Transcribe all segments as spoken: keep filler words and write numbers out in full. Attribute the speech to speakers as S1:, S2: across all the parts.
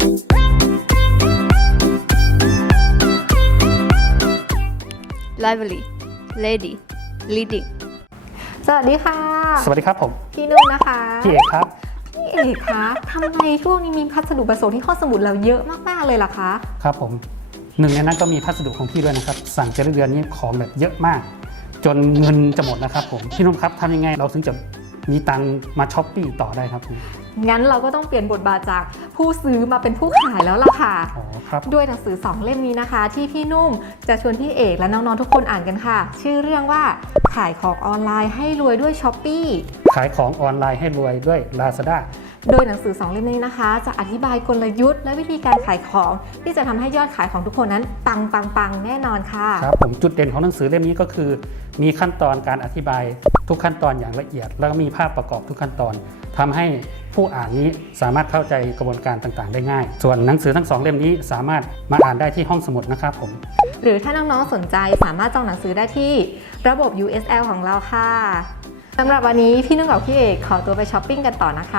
S1: lively lady leading
S2: สวัสดีค่ะ
S3: สวัสดีครับผม
S2: พี่นุ่มนะคะ
S3: พี่เอกครับ
S2: พี่เอกคะทำไมช่วงนี้มีพัสดุประสงค์ที่ห้องสมุดเราเยอะมากๆเลยล่ะคะ
S3: ครับผมหนึ่งในนั้นก็มีพัสดุของพี่ด้วยนะครับสั่งเจริญเดือนนี้ของแบบเยอะมาก จนเงินจะหมดนะครับผมพี่นุ่มครับทำยังไงเราถึงจะมีตังค์มาช้อปปี้ต่อได้ครับผม
S2: งั้นเราก็ต้องเปลี่ยนบทบาทจากผู้ซื้อมาเป็นผู้ขายแล้วล่ะค่ะ
S3: อ๋อครับ
S2: ด้วยหนังสือสองเล่มนี้นะคะ ที่พี่นุ่มจะชวนพี่เอกและน้องๆทุกคนอ่านกันค่ะ ชื่อเรื่องว่าขายของออนไลน์ให้รวยด้วย Shopee
S3: ขายของออนไลน์ให้รวยด้วย Lazada
S2: โดยหนังสือสองเล่มนี้นะคะ จะอธิบายกลยุทธ์และวิธีการขายของที่จะทำให้ยอดขายของทุกคนนั้นปังปังปังแน่นอนค่ะ
S3: ครับผมจุดเด่นของหนังสือเล่มนี้ก็คือ มีขั้นตอนการอธิบายทุกขั้นตอนอย่างละเอียด แล้วก็มีภาพประกอบทุกขั้นตอนทำให้ผู้อ่านนี้สามารถเข้าใจกระบวนการต่างๆ ได้ง่าย ส่วนหนังสือทั้งสองเล่มนี้สามารถมาอ่านได้ที่ห้องสมุดนะครับผม
S2: หรือถ้าน้องๆสนใจสามารถจองหนังสือได้ที่ระบบ ยู เอส แอล ของเราค่ะสำหรับวันนี้พี่นุ่งกับพี่เอกขอตัวไปช้อปปิ้งกันต่อนะคะ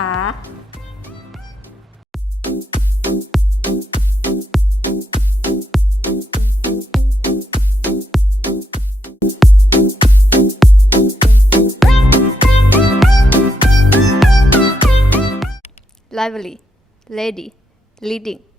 S1: lively lady leading